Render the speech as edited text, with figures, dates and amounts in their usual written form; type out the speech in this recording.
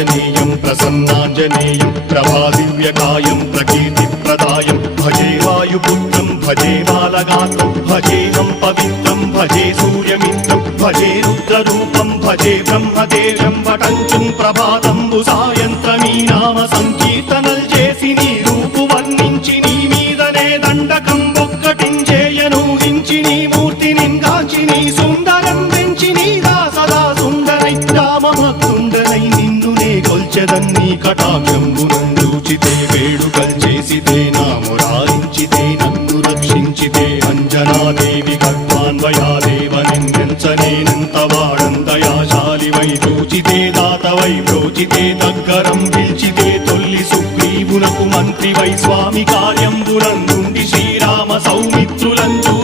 ఆంజనేయం ప్రసన్నాంజనేయం ప్రభాదివ్యకాయం ప్రకీర్తిప్రదాయం భజే వాయుపుత్రం భజే బాలగాత్రం భజేహం పవిత్రం భజే సూర్యమిత్రం భజే రుద్రరూపం భజే బ్రహ్మదేవం వటంచుం ప్రభాతంబు సాయంత్రమీ నామ సంకీర్తనల్ చేసి నీ రూపు వర్ణించి నీ మీదనే దండకం ఒక్కటించేయనూహించి నీ మూర్తి నింగాంచి నీ సుందరం వెంచి నీ దాసదా సుందరై రామమత్తుండనై నిన్నునే కొల్చెదన్నీ కటాక్షంబునందూచితే వేడుకల్ చేసితే నామురారించితే నన్ను రక్షించితే అంజనాదేవి గర్భాన్వయాదేవ నిన్నెంచనేనంత వాడంతయాశాలివై చూచితే దాతవై ప్రోచితే దగ్గరం పిల్చితే తొల్లి సుగ్రీవునకు మంత్రివై స్వామి కార్యంబునందుండి శ్రీరామ సౌమిత్రులందు